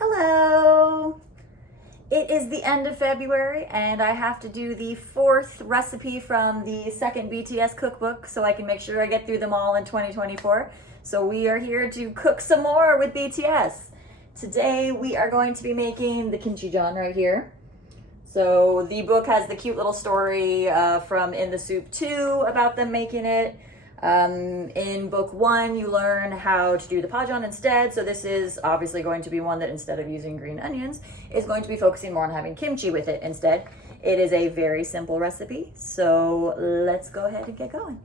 Hello! It is the end of February and I have to do the fourth recipe from the second BTS cookbook so I can make sure I get through them all in 2024. So we are here to cook some more with BTS. Today we are going to be making the kimchijeon right here. So the book has the cute little story from In the Soup 2 about them making it. In book 1, you learn how to do the pajeon instead. So this is obviously going to be one that instead of using green onions is going to be focusing more on having kimchi with it instead. It is a very simple recipe. So let's go ahead and get going.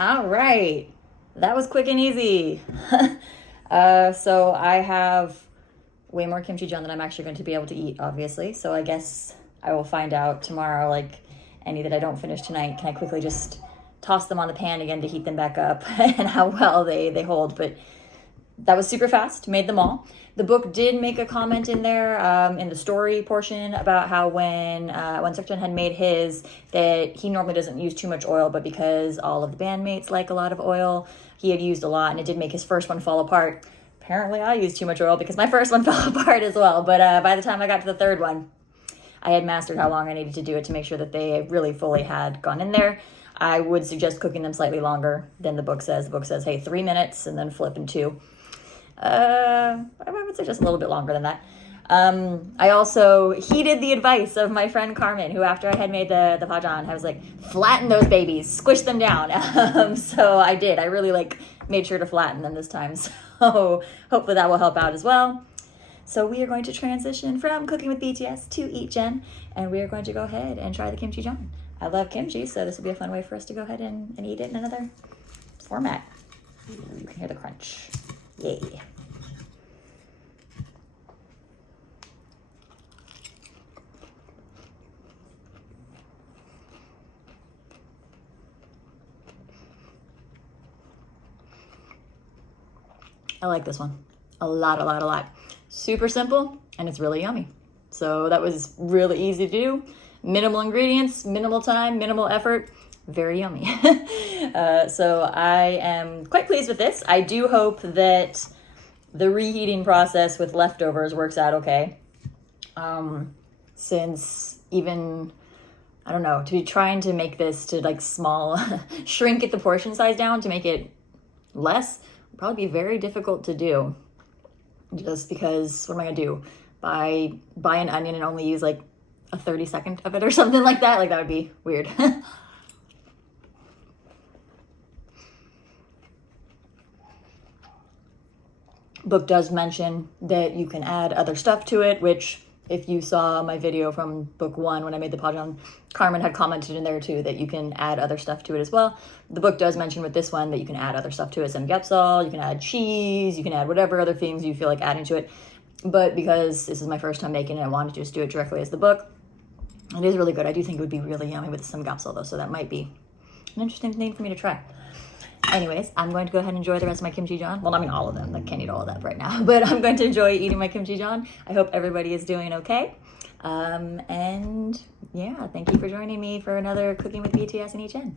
All right, that was quick and easy. So I have way more kimchijeon than I'm actually going to be able to eat, obviously. So I guess I will find out tomorrow, like any that I don't finish tonight, can I quickly just toss them on the pan again to heat them back up and how well they hold. But that was super fast, made them all. The book did make a comment in there in the story portion about how when Seokjeon had made his, that he normally doesn't use too much oil, but because all of the bandmates like a lot of oil, he had used a lot, and it did make his first one fall apart. Apparently I used too much oil because my first one fell apart as well, but by the time I got to the third one, I had mastered how long I needed to do it to make sure that they really fully had gone in there. I would suggest cooking them slightly longer than the book says. The book says, hey, 3 minutes and then flip in 2. I would say just a little bit longer than that. I also heeded the advice of my friend Carmen, who after I had made the pajan, I was like, flatten those babies, squish them down. So I did. I really like made sure to flatten them this time. So hopefully that will help out as well. So we are going to transition from cooking with BTS to EatJen, and we are going to go ahead and try the kimchijeon. I love kimchi, so this will be a fun way for us to go ahead and eat it in another format. You can hear the crunch. Yay. I like this one a lot. Super simple, and it's really yummy. So that was really easy to do. Minimal ingredients, minimal time, minimal effort, very yummy. So I am quite pleased with this. I do hope that the reheating process with leftovers works out okay. Since even, I don't know, to be trying to make this to like small, shrink it the portion size down to make it less, would probably be very difficult to do. Just because, what am I gonna do? Buy an onion and only use like a 30-second of it or something like that? Like that would be weird. Book does mention that you can add other stuff to it, which if you saw my video from book 1 when I made the pajan, Carmen had commented in there too that you can add other stuff to it as well. The book does mention with this one that you can add other stuff to it, some gyapsal, you can add cheese, you can add whatever other things you feel like adding to it. But because this is my first time making it, I wanted to just do it directly as the book. It is really good. I do think it would be really yummy with some gyapsal though, so that might be an interesting thing for me to try. Anyways, I'm going to go ahead and enjoy the rest of my kimchijeon. Well, I mean all of them. I can't eat all of that right now, but I'm going to enjoy eating my kimchijeon. I hope everybody is doing okay. And yeah, thank you for joining me for another Cooking with BTS and EatJen.